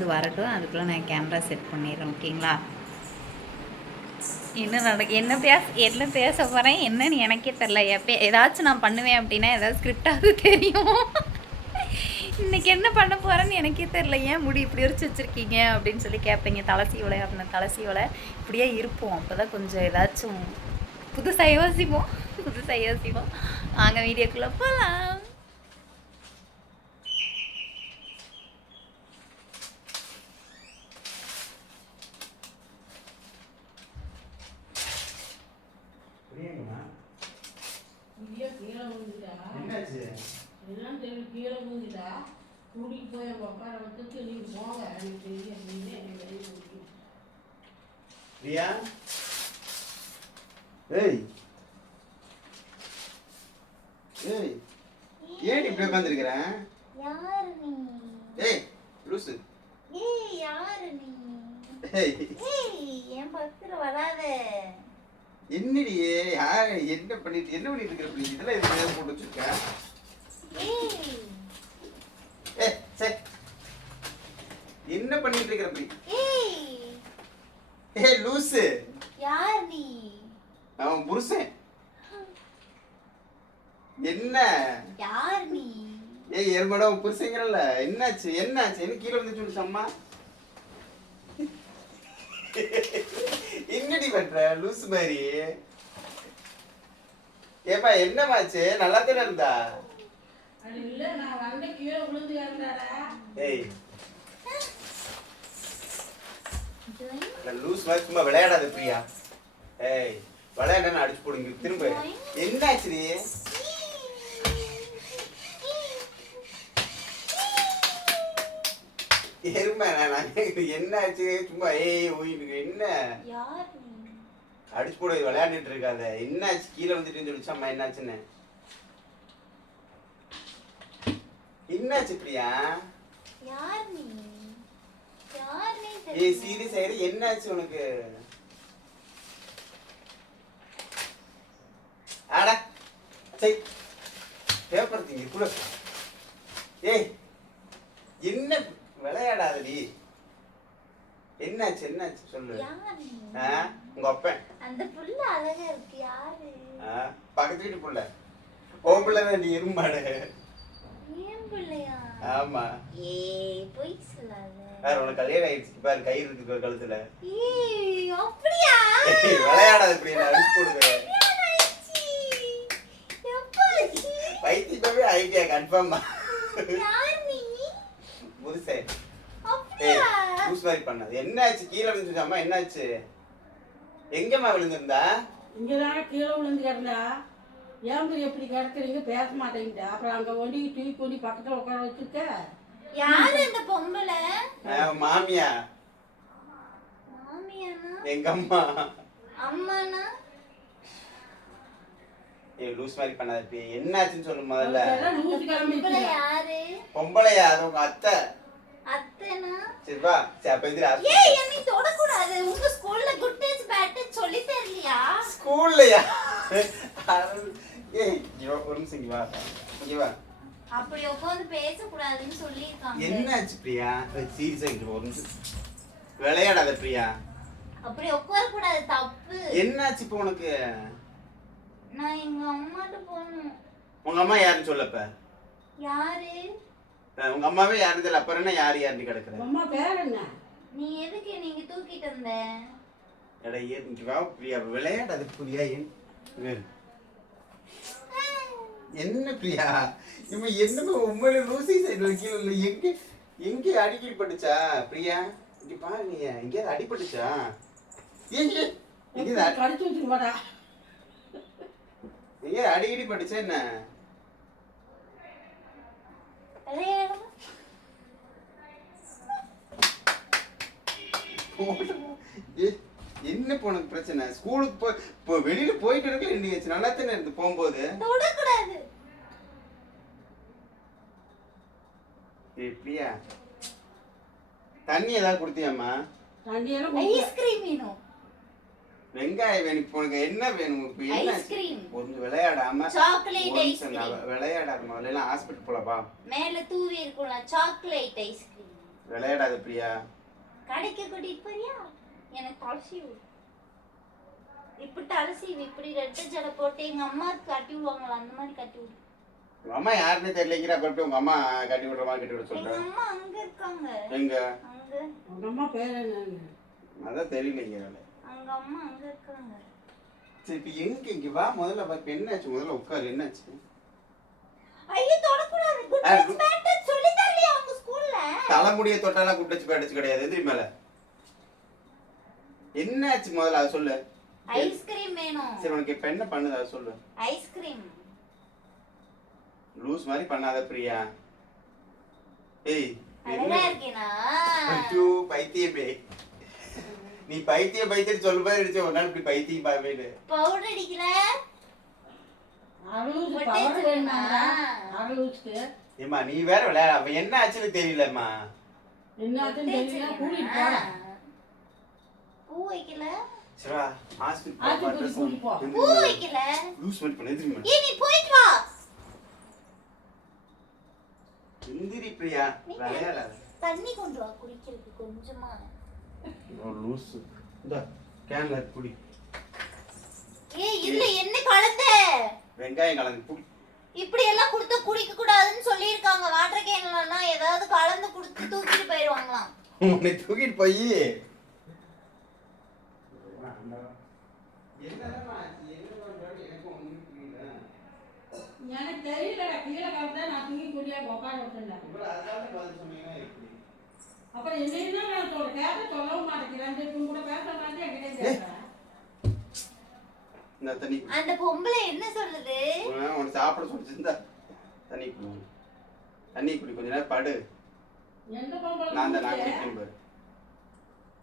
வந்து வரட்டும், அதுக்குள்ளே நான் கேமரா செட் பண்ணிடுறேன். ஓகேங்களா? என்ன பேச போகிறேன் என்னன்னு எனக்கே தெரில. ஏதாச்சும் நான் பண்ணுவேன் அப்படின்னா ஏதாவது ஸ்கிரிப்டாவது தெரியும். இன்றைக்கி என்ன பண்ண போகிறேன்னு எனக்கே தெரில. ஏன் முடி இப்படி உரிச்சு வச்சுருக்கீங்க அப்படின்னு சொல்லி கேட்பீங்க. தலசீவலை அப்படின்னா தலசீவலை இப்படியே இருப்போம். அப்போ தான் கொஞ்சம் ஏதாச்சும் புதுசாக யோசிப்போம். வாங்க வீடியோக்குள்ளே போகலாம். பிரியா, ஏய் ஏய், ஏன் இப்படி உட்கார்ந்திருக்கிற? யார் நீ? ஏய் லூசு. ஏய் யார் நீ? ஏய் என் பக்கத்துல வராத. என்னடி யார் என்ன பண்ணிட்டு இருக்கிற? ப்ளீஸ் இதெல்லாம் எதுக்கு போட்டு வச்சிருக்க? ஏய் ஏய் சே, என்ன பண்ணிட்டு இருக்கிற? ப்ளீஸ் ஏய் ஏய் லூசு. யார் நீ? அவன் புருஷன். என்ன யார் நீ? ஏய் எருமடா, உன் புருஷங்கிறல்ல. என்னாச்சு என்ன கீழே வந்து சொல்லு அம்மா. என்னடி பண்ற லூசு மாதிரி? ஏப்பா என்னமாச்சு? நல்லா தானே இருந்தா? ஏய் லூஸ் மாதிரி சும்மா விளையாடாத பிரியா. ஏய் விளையாட அடிச்சு போடுங்க திரும்ப. என்னாச்சு? எருமை என்னாச்சு? சும்மா ஏய் ஓயிட்டு என்ன அடிச்சு போட விளையாண்டுட்டு இருக்காத. என்னாச்சு? கீழே வந்துட்டு சொல்லிச்சாம்மா. என்னாச்சுன்னு என்னாச்சு பிரியா? ஏய் சீரியஸ் ஆயிரு. என்னாச்சு உனக்கு? ஆடா சரி பேப்பர் தீங்க கூட. ஏய் என்ன விளையாடாதடி. என்னாச்சு சொல்லு. உங்க அப்பன் அந்த புள்ள அழகா இருக்கு. யாரு? பக்கத்து வீட்டு புள்ள. ஓ புள்ள தான். நீ எருமாடு. ஏன் புள்ளையா? ஆமா. ஏய் போய் சொல்லாத. வேற உனக்கு கல்யாணம் ஆயிடுச்சு பாரு. கயிறு இருக்கு கழுத்துல. ஏய் அப்படியா? விளையாடாத இப்படி அடிச்சு போடுவேன். பைத்தியமாவே ஐடியா கன்ஃபார்மா. யார் நீ? புருஷன். அப்படியா? லூஸ் மாதிரி பண்ணாத. என்னாச்சு? கீழே விழுந்துச்சாமா? என்னாச்சு? எங்கம்மா விழுந்திருந்தா? இங்கதான் கீழே விழுந்து கிடந்தா. ஏன் எப்படி கிடக்குறீங்க? பேச மாட்டேங்கிட்ட. அப்புறம் அங்க ஒண்டி தூக்கி கொண்டி பக்கத்துல உட்கார வச்சுக்க. யாரு இந்த பொம்பளை? மாமியா. மாமியானா? எங்க அம்மா. அம்மானா? ஏய் லூஸ் மாதிரி பண்ணாத. என்னாச்சுன்னு சொல்லு முதல்ல. பொம்பளை யாரு? பொம்பளையா? அது உங்க அத்தை. அத்தைனா? சரி வா. சரி அப்ப இதுல ஏய் என்னை தொட கூடாது. உங்க ஸ்கூல்ல குட் டச் பேட் டச் சொல்லி தரலையா? ஸ்கூல்லயா? ஏய் ஒரு நிமிஷம் இங்க வா. இங்க வா. அப்படி உட்கார்ந்து பேச கூடாதுன்னு சொல்லிருக்காங்க. என்னாச்சு பிரியா? சீரியஸா இங்க ஒரு நிமிஷம். விளையாடாத பிரியா. அப்படி உட்கார கூடாது, தப்பு. என்னாச்சு இப்போ உனக்கு? நான் எங்க அம்மாட்ட போகணும். உங்க அம்மா யாருன்னு சொல்லப்ப. யாரு? உங்க அம்மாவே யாருன்னு தெரியல. அப்புறம் என்ன யாருன்னு கிடக்குற? அம்மா பேர் என்ன? நீ எதுக்கு நீங்க தூக்கிட்டு வந்த? எடா இங்க வா பிரியா. விளையாடாத பிரியா. என்ன பிரியா? இவன் என்னமே உண்மையில லூசி சைடு கீழே எங்க அடிக்கடி பட்டுச்சா பிரியா? இங்க பாரு நீ எங்கேயாவது அடிபட்டுச்சா? எங்க கடிச்சு வச்சுருவாடா. எங்க அடிக்கடி பட்டுச்சா என்ன? என்ன உனக்கு பிரச்சனை? ஸ்கூலுக்கு போய் வெளியில போயிட்டு இருக்கல. இன்னைக்கு நல்லா தானே இருந்து போகும்போது. தொடக்கூடாது. பிரியா தண்ணி ஏதாவது குடுத்தியாமா? தண்ணி எல்லாம் ஐஸ்கிரீம் வேணும். வெங்காயம் வேணும். இப்போ உனக்கு என்ன வேணும்? இப்போ என்ன ஐஸ்கிரீம். கொஞ்சம் விளையாடாம சாக்லேட் ஐஸ்கிரீம். விளையாடாம முதல்ல ஹாஸ்பிடல் போலப்பா. மேல தூவி இருக்கும்ல சாக்லேட் ஐஸ்கிரீம். விளையாடாத பிரியா. கடைக்கு கூட்டிட்டு போறியா? எனக்கு தலசீவு. இப்படி தலசீவு இப்படி ரெட்டை ஜடை போட்டு எங்க அம்மா கட்டி விடுவாங்களா அந்த மாதிரி கட்டி விடு. உங்க அம்மா யாருன்னு தெரியலங்கிற அப்புறம் உங்க அம்மா கட்டி விடுற மாதிரி கட்டி விட எங்க சொல்றேன். அம்மா அங்க இருக்காங்க. எங்க? அங்க. உங்க அம்மா பேர் என்ன? அதான் தெரியலைங்க. அங்க அம்மா அங்க இருக்காங்க. சரி இப்ப எங்க இங்க வா முதல்ல பாக்க என்னாச்சு முதல்ல உட்காரு என்னாச்சு? ஐயோ தொடக்கூடாது. குட் நைட் பேட் சொல்லி தரலையா உங்க ஸ்கூல்ல? தலைமுடிய தொட்டாலாம் குட்டச்சு பேட்டச்சு கிடையாது. எதிரி மேல என்னாச்சு முதல்ல அதை சொல்லு. ஐஸ்கிரீம் வேணும். சரி உனக்கு இப்ப என்ன பண்ணுது அதை சொல்லு. ஐஸ்கிரீம். லூஸ் மாதிரி பண்ணாத பிரியா. ஏய் அழகா இருக்கேனா? ஐயோ பைத்தியமே. நீ பைத்தியம் சொல்லு மாதிரி அடிச்சு ஒரு நாள் இப்படி பைத்தியம் பாவேன்னு. பவுடர் அடிக்கல? அறுபது ஒட்டே பவர் சொல்லுமா? வேணுமா? அறுபதுக்கு ஏம்மா நீ வேற விளையாட அப்ப என்ன ஆச்சுன்னு தெரியலம்மா. என்னாச்சுன்னு தெரியல. கூட்டிட்டு போறேன். பூ வைக்கல? சிவா ஹாஸ்பிடல் ஆஸ்பத்திரி கூட்டிட்டு போ. பூ வைக்கல? லூஸ் மாதிரி பண்ண எதிரிமா. ஏய் நீ போயிட்டு வா. எந்திரி பிரியா விளையாடாத. தண்ணி கொண்டு வா குடிக்கிறதுக்கு கொஞ்சமா. லூஸ் இந்த கேன்ல குடி. ஏய் இதுல என்ன கலந்த? வெங்காயம் கலந்து குடி. இப்படி எல்லாம் கொடுத்து குடிக்க கூடாதுன்னு சொல்லிருக்காங்க. வாட்டர் கேன்லனா ஏதாவது கலந்து கொடுத்து தூக்கிட்டு போயிடுவாங்களாம். உன்னை தூக்கிட்டு போய் எனக்கு தெரியல. கீழே கலந்தா நான் தூக்கி கூட்டியா உட்கார வச்சிருந்தேன். அப்புறம் என்னன்னா நான் சொல்ல கேட்ட சொல்லவும் மாட்டேங்கிறேன். கூட பேச மாட்டேன் என்கிட்ட பேசுறேன். இந்த தண்ணி அந்த பொம்பளை என்ன சொல்லுது? உனக்கு சாப்பிட சொல்லிச்சிருந்தா தண்ணி குடி. தண்ணி குடி கொஞ்ச நேரம் படு. எந்த பொம்பளை? நான் அந்த நான் குடிக்கிறேன் பாரு.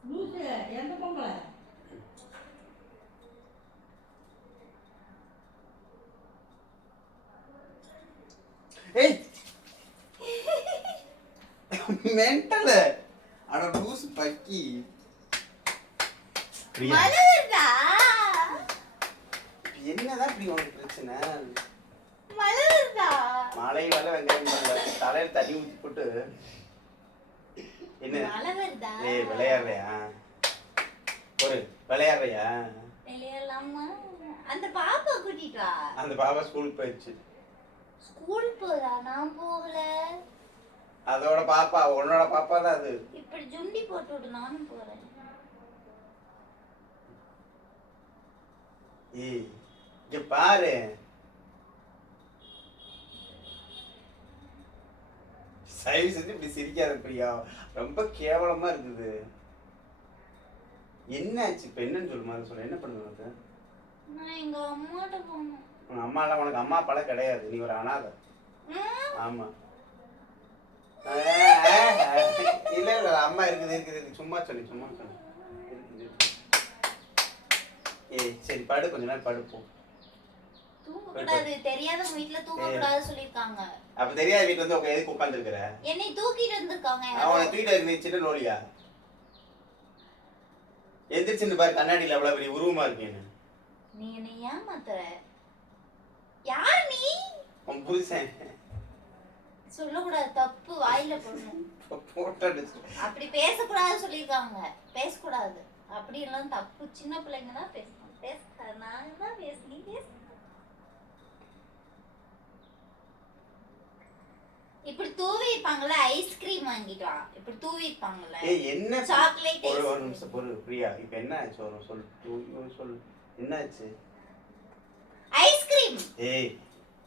லூசு எந்த பொம்பளை? ஏய் மென்டல். அட லூஸ் பக்கி. பிரியா மலருதா? என்னதான் இப்படி உனக்கு பிரச்சனை? மலருதா? மழை வேலை வெங்காயம் பண்ணல. தலையில தண்ணி ஊத்தி போட்டு என்ன மலருதா? ஏய் விளையாடுறியா? ஒரு விளையாடுறியா? விளையாடலாமா? அந்த பாப்பா கூட்டிட்டு வா. அந்த பாப்பா ஸ்கூலுக்கு போயிடுச்சு. ஸ்கூல் போதா? நான் போகல. அதோட பாப்பா உன்னோட பாப்பா தான் அது. இப்படி ஜுண்டி போட்டு விடு நானும் போறேன். ஏய் இங்க பாரு. சைவ் செஞ்சு இப்படி சிரிக்காத பிரியா. ரொம்ப கேவலமா இருக்குது. என்னாச்சு இப்ப என்னன்னு சொல்லுமா சொல்ல. என்ன பண்ணுது உனக்கு? நான் எங்க அம்மாட்ட போனேன். உன் அம்மா எல்லாம் உனக்கு அம்மா அப்பாலாம் கிடையாது. நீ ஒரு அனாதை. ஆமா இல்ல இல்ல அம்மா இருக்குது சும்மா சொல்லி ஏய் சரி படு கொஞ்ச நேரம் படுப்போம். தூங்க கூடாது. தெரியாதவங்க வீட்ல தூங்க கூடாது சொல்லிருக்காங்க. அப்ப தெரியாத வீட்ல வந்து உங்க எதுக்கு உட்கார்ந்து இருக்கற? என்னை தூக்கிட்டு வந்திருக்காங்க. அவனை தூக்கிட்டு நீ சின்ன லோலியா? எந்திரிச்சு பாரு கண்ணாடியில அவ்வளவு பெரிய உருவமா இருக்கேன்னு. நீ என்னை ஏமாத்துற. யார் நீ? உன் புருஷன். சொல்லக்கூடாது தப்பு. வாயில போடணும். அப்படி பேசக்கூடாது சொல்லிருக்காங்க. பேசக்கூடாது. அப்படி எல்லாம் தப்பு. சின்ன பிள்ளைங்க தான் பேசணும். பேச நான் தான் பேச. நீ பேச. இப்படி தூவி இருப்பாங்கல்ல. ஐஸ்கிரீம் வாங்கிட்டு வா. இப்படி தூவி இருப்பாங்கல்ல. ஏய் என்ன சாக்லேட். ஒரு நிமிஷம் பொறு பிரியா. இப்போ என்ன ஆச்சு? சொல்லு என்ன ஆச்சு? ஐஸ்கிரீம். ஏய்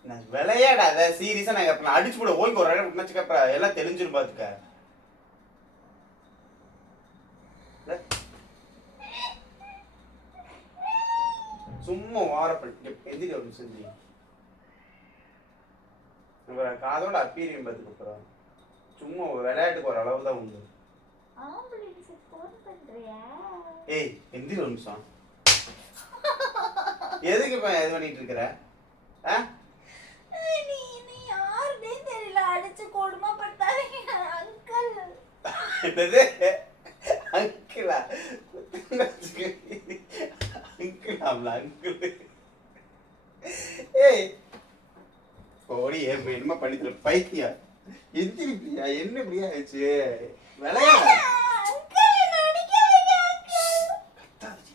நான் விளையாடாத. சீரியஸா நான் அடிச்சு கூட ஓய்க்கு ஒரு இடம் நினைச்சுக்க அப்புறம் எல்லாம் தெரிஞ்சிரும் பாத்துக்க. சும்மா வாரப்பட்டு எதிரி ஒன்று செஞ்சு காதோட அப்பீரியம் பார்த்துக்க அப்புறம் சும்மா விளையாட்டுக்கு ஒரு அளவு தான் உண்டு. ஏய் எந்திரி ஒரு நிமிஷம். எதுக்கு இப்ப இது பண்ணிட்டு இருக்கிற? நீ யாருன்னே தெரியல. அடிச்சு கொடுமைப்படுத்தாதீங்க அங்கிள். என்னது அங்கிளா? அங்கிளாம்ல அங்கிள். ஏய் ஓடி என்னமா பண்ணிட்டு பைத்தியா? எந்திரி பிரியா. என்ன பிரியா ஆச்சு? விளையாட அங்கிள் என்ன அடிக்காதீங்க அங்கிள். கத்தாதடி.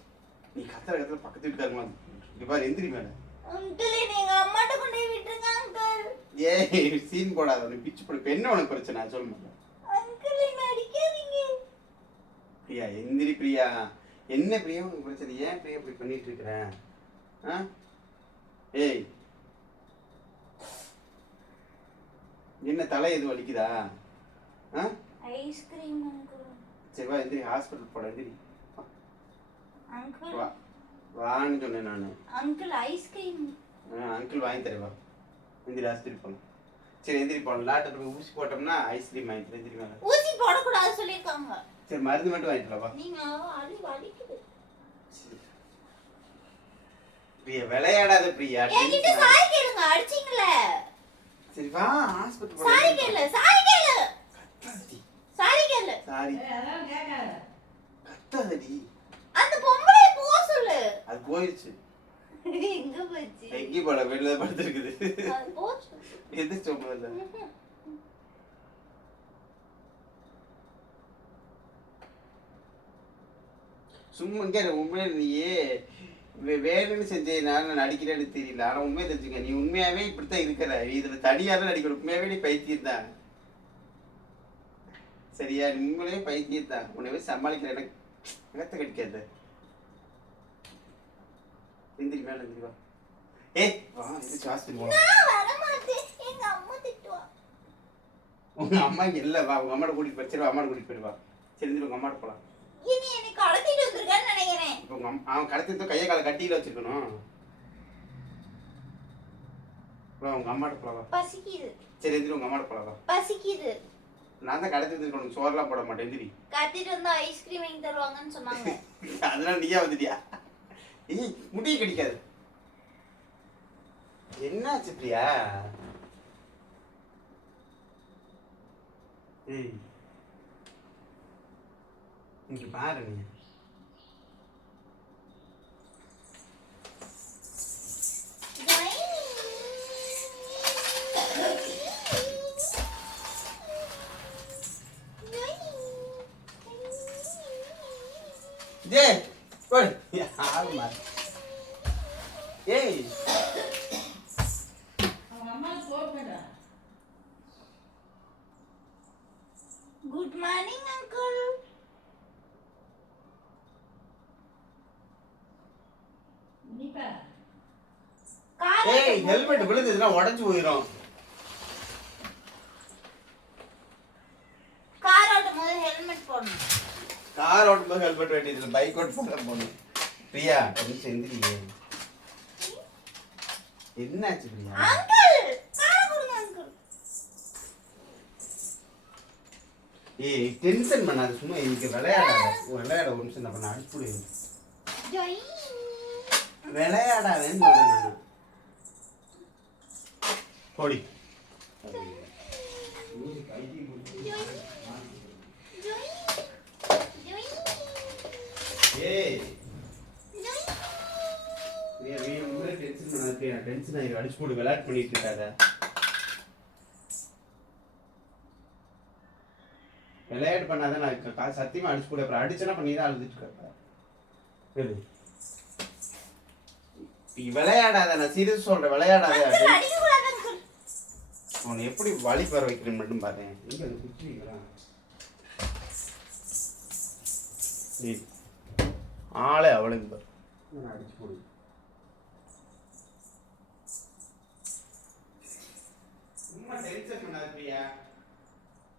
நீ கத்துற பக்கத்து வீட்டுக்காரங்களா இங்க பாரு எந்திரி மேல. அங்கிள் நீங்க அம்மாட்ட கொண்டு போய் விட்டுருங்க அங்கிள். ஏய் சீன் போடாத உனக்கு பிச்சு போடு. இப்ப என்ன உனக்கு பிரச்சனை சொல்ல மாட்டேன். அங்கிள் என்ன அடிக்காதீங்க. பிரியா எந்திரி பிரியா. என்ன பிரியா உனக்கு பிரச்சனை? ஏன் பிரியா இப்படி பண்ணிட்டு இருக்கிற? ஏய் என்ன தலை எதுவும் வலிக்குதா? Ice cream uncle. சரி வா எந்திரி ஹாஸ்பிட்டல் போட எந்திரி. அங்கிள் வா வான்னு சொன்னேன் நான். Uncle ice cream. அங்கிள் வாங்கி தரேன் வா. எந்திரி ஹாஸ்பிட்டல் போகலாம். சரி எந்திரி போகலாம். டாக்டர் போய் ஊசி போட்டோம்னா ஐஸ்கிரீம் வாங்கி தரேன். எந்திரி மேலே. ஊசி போடக்கூடாது சொல்லியிருக்காங்க. சரி மருந்து மட்டும் வாங்கிட்டு வா. நீங்க வலிக்குது. பிரியா விளையாடாத பிரியா. என்கிட்ட சாரி கேளுங்க அடிச்சீங்களே. சரி வா ஹாஸ்பிட்டல் போலாம். சாரி கேளு சாரி கேளு. கத்தாதடி. சாரி கேளு. சாரி அதெல்லாம் கேட்காத. கத்தாதடி. அந்த பொம்பளை போ சொல்லு. அது போயிடுச்சு. எங்க போச்சு? எங்கி போல வெளில படுத்துருக்குது. அது போச்சு. எது சொல்லுது? சும்மா இங்க உண்மையில நீயே வேணும்னு செஞ்சதுனால நான் நடிக்கிறேன்னு தெரியல. ஆனா உண்மையை தெரிஞ்சுக்க நீ உண்மையாவே இப்படித்தான் இருக்கிற. இதுல தனியாதான் நடிக்கிற. உண்மையாவே நீ பைத்தியம் தான். சரியா? நீ உண்மையிலே பைத்தியம் தான். உன்னை சமாளிக்கிற எனக்கு அகத்த கடிக்காது. எந்திரி மேல எந்திரி வா. ஏய் வா எந்திரிச்சு ஹாஸ்பிட்டல் போலாம். நான் வர மாட்டேன். எங்க அம்மா திட்டுவா. உங்க அம்மா இங்க இல்ல வா. உங்க அம்மாட்ட கூட்டிட்டு போய் சரி அம்மாட்ட கூட்டிட்டு போயிடுவா. சரி எந்திரி உங்க அம்மாட்ட போலாம். இனி என்னை கடத்திட்டு வந்திருக்கான்னு நினைக்கிறேன். இப்போ அவன் கடத்திட்டு கையை காலை கட்டியில வச்சிருக்கணும். வா உங்க அம்மாட்ட போலாம் வா. பசிக்குது. சரி எந்திரி உங்க அம்மாட்ட போலாம் வா. பசிக்குது. நான் தான் கடத்தி வச்சிருக்கணும். சோறுலாம் போட மாட்டேன். எந்திரி. கத்திட்டு வந்தா ஐஸ்கிரீம் வாங்கி தருவாங்கன்னு சொன்னாங்க. அதெல்லாம் நீயா வந்துட்டியா? ஏய் முடிய கடிக்காது. என்னாச்சு பிரியா? ஏய் இங்க பாரு நீ. ஏய் போய் ஆமா. ஏய் அவங்க அம்மா போகடா. Good morning uncle. நீப்பா ஏய் ஹெல்மெட் விழுந்ததுன்னா உடைஞ்சு போயிடும். கார் ஓட்டும் போது ஹெல்மெட் போடணும். கார் ஓட்டும்போது ஹெல்மெட் வேண்டியதில்லை. பைக் ஓட்டும் போது போகணும். பிரியா கொஞ்சம் எந்திரியே. என்னாச்சு பிரியா? அங்கிள் கார் கொடுங்க அங்கிள். ஏய் டென்ஷன் பண்ணாத. சும்மா இன்னைக்கு விளையாட ஒரு நிமிஷம் நான் அடிச்சுடு. ஜொய் விளையாடாதேன்னு சொல்றேன் நான். போடி. ஏய் நீ ரொம்ப டென்ஷன் பண்ணாத. டென்ஷன் ஆயிரு. அடிச்சு போடு. விளையாட்டு பண்ணிட்டு இருக்காத. விளையாட்டு பண்ணாத. நான் சத்தியமா அடிச்சு போடு. அப்புறம் அடிச்சனா பண்ணி தான் அழுதுட்டு இருக்க. நீ விளையாடாத. நான் சீரியஸ் சொல்றேன். விளையாடாத. அடிக்க கூடாது அங்கிள். அவனை எப்படி வழி பெற வைக்கிறேன்னு மட்டும் பாரு. எங்க அது குச்சி வைக்கிறான்? ஆளே அவளுக்கு பாரு. அடிச்சு போடு. சும்மா டென்ஷன் பண்ணாத பிரியா.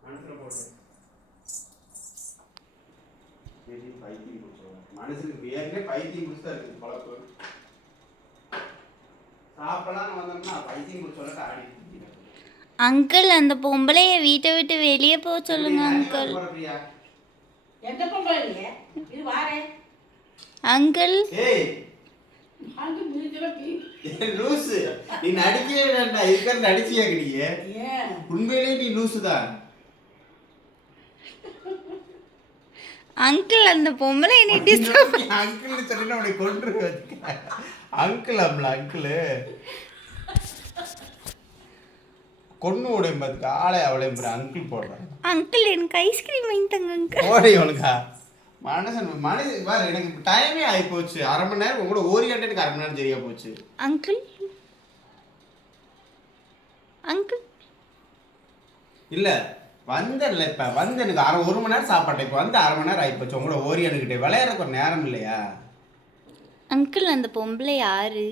மனசுல போட்டு பைத்தியம் பிடிச்சோம். மனசுக்கு ஏற்கனவே பைத்தியம் பிடிச்சா இருக்குது பழப்பு. சாப்பிடலாம் வந்தோம்னா பைத்தியம் பிடிச்சோட ஆடி. அங்கிள் அந்த பொம்பளைய வீட்டை விட்டு வெளியே போக சொல்லுங்க அங்கிள். எந்த பொம்பளை இல்லையே இது வாரே. அங்கிள் ஏய் அங்கு முடிஞ்சல பீ. லூசு. நீ நடிக்கவே வேண்டாம். இருக்கிற நடிச்சியா நீ? ஏன் உண்மையிலேயே நீ லூசு தான். அங்கிள் அந்த பொம்பளை என்னை டிஸ்டர்ப். அங்கிள் சொன்னா உன்னை கொன்று. அங்கிள் அம்ல அங்கிள் கொன்னு உடையும் பார்த்துக்க. ஆளை அவளையும் அங்கிள் போடுறேன். அங்கிள் எனக்கு ஐஸ்கிரீம் வாங்கி தாங்க அங்கிள். ஓடி ஒழுங்கா மனுஷன் பாரு, எனக்கு டைமே ஆகி போச்சு. அரை மணி நேரம் உங்களோட ஓரியாண்டு எனக்கு அரை மணி நேரம் சரியா போச்சு. அங்கிள் அங்கிள் இல்ல வந்தேன்ல, இப்ப வந்து எனக்கு ஒரு மணி நேரம் சாப்பாட்டேன். இப்போ வந்து அரை மணி நேரம் ஆகி போச்சு. உங்களோட ஓரியாண்டுகிட்டே விளையாடுறதுக்கு ஒரு நேரம் இல்லையா? அங்கிள் அந்த பொம்பளை யாரு?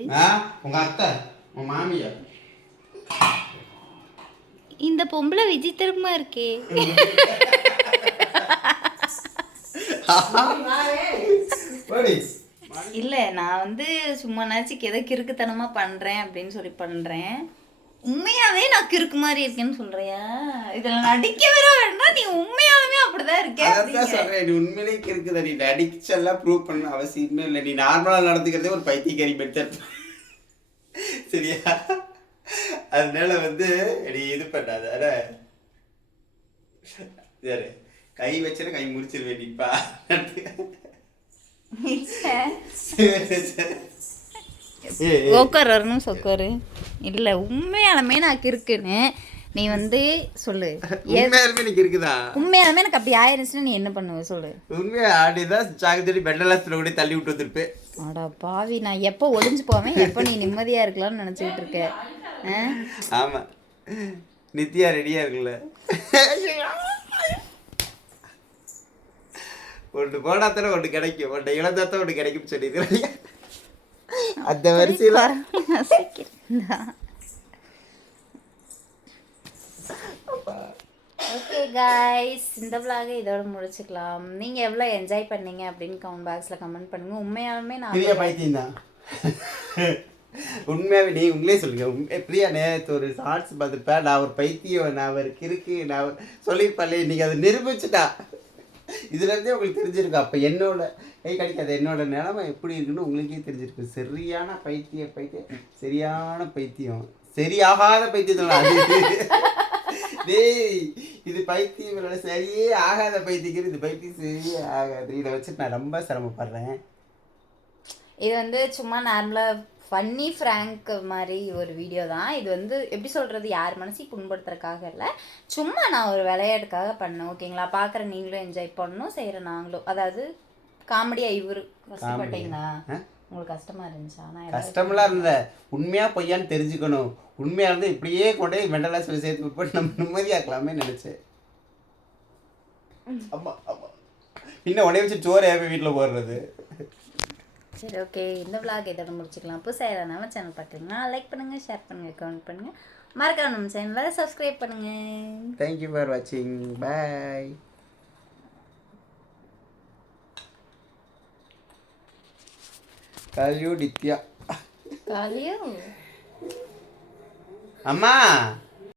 உங்க அத்தை, உங்க மாமியா. இந்த பொம்பளை விஜித்திரமா இருக்கே. இல்ல நான் வந்து சும்மா நாச்சுக்கு எதை கிறுக்குத்தனமா பண்றேன் அப்படின்னு சொல்லி பண்றேன். உண்மையாவே நான் கிறுக்கு மாதிரி இருக்கேன்னு சொல்றியா? இதுல நடிக்க வர வேண்டாம், நீ உண்மையாவே அப்படிதான் இருக்க. அதான் சொல்றேன், நீ உண்மையிலேயே இருக்குதா? நீ நடிச்செல்லாம் ப்ரூவ் பண்ண அவசியமே இல்லை. நீ நார்மலா நடந்துக்கிறதே ஒரு பைத்தியக்காரி மெத்தட். சரியா? அதனால வந்து நீ இது பண்ணாத. சரி, கை வச்சுனா கை முடிச்சிருவேன் நீப்பா. உட்காரணும் சொக்காரு. இல்ல உண்மையாலுமே நான் கிறுக்குன்னு நீ வந்து சொல்லு. உண்மையாலுமே நீ இருக்குதா? உண்மையாலுமே எனக்கு அப்படி ஆயிருச்சுன்னா நீ என்ன பண்ணுவ சொல்லு. உண்மையா ஆடிதான் சாகுதடி பெண்டலாஸ்ல கூட தள்ளி விட்டு வந்துருப்பேன். அடா பாவி, நான் எப்போ ஒளிஞ்சு போவேன், எப்போ நீ நிம்மதியா இருக்கலாம்னு நினைச்சுக்கிட்டு இருக்க. ஆமா, நித்யா ரெடியா இருக்குல்ல? ஒன்று போடாத்தானே ஒன்று கிடைக்கும், ஒன்று இழந்தாத்தான் ஒன்று கிடைக்கும் சொல்லிடுறேன். அந்த வரிசையில் ஓகே காய்ஸ், இந்த vlog இதோட முடிச்சுக்கலாம். நீங்க எவ்வளோ என்ஜாய் பண்ணீங்க அப்படின்னு கமெண்ட் பாக்ஸ்ல கமெண்ட் பண்ணுங்க. உண்மையாலுமே நான் பிரியா பைத்தியம் தான். உண்மையாவே நீ உங்களே சொல்லுங்க. பிரியா நேற்று ஒரு ஷார்ட்ஸ் பார்த்துருப்பேன், நான் ஒரு பைத்தியம், நான் ஒரு கிறுக்கு, நான் சொல்லியிருப்பாளே, இன்னைக்கு அதை நிரூபிச்சுட்டா. இதுலேருந்தே உங்களுக்கு தெரிஞ்சிருக்கு. அப்போ என்னோட கை கிடைக்காது, என்னோட நிலைமை எப்படி இருக்குன்னு உங்களுக்கே தெரிஞ்சிருக்கு. சரியான பைத்தியம், சரியான பைத்தியம், சரியாகாத பைத்தியம். டேய், இது பைத்தியம் சரியே ஆகாத பைத்தியம், இது பைத்தியம் சரியே ஆகாது. இதை வச்சுட்டு நான் ரொம்ப சிரமப்படுறேன். இது வந்து சும்மா நார்மலாக ஃபன்னி ஃப்ராங்க் மாதிரி ஒரு வீடியோ தான். இது வந்து எப்படி சொல்கிறது, யார் மனசையும் புண்படுத்துறதுக்காக இல்லை, சும்மா நான் ஒரு விளையாட்டுக்காக பண்ணேன். ஓகேங்களா? பார்க்குற நீங்களும் என்ஜாய் பண்ணணும், செய்கிற நாங்களும். அதாவது காமெடியாக இவரு கஷ்டப்பட்டீங்களா? உங்களுக்கு கஷ்டமாக இருந்துச்சா? நான் கஷ்டமெல்லாம் இருந்த, உண்மையாக பொய்யான்னு தெரிஞ்சுக்கணும். உண்மையாக இருந்து இப்படியே கொண்டே மெண்டல் ஹாஸ்பிட்டல் சேர்த்து விட்டு நம்ம நிம்மதியாக இருக்கலாமே நினச்சேன். ஆமாம் ஆமாம், இன்னும் உடனே வச்சு சோறு ஏன் வீட்டில் போடுறது. சரி ஓகே, இந்த vlog இதோட முடிச்சுக்கலாம். புதுசாக நம்ம சேனல் பார்க்குறீங்கன்னா லைக் பண்ணுங்கள், ஷேர் பண்ணுங்கள், கமெண்ட் பண்ணுங்கள், மறக்காம நம்ம சேனலை சப்ஸ்கிரைப் பண்ணுங்கள். தேங்க்யூ ஃபார் வாட்சிங். பாய். காலியோ நித்யா. காலியோ அம்மா.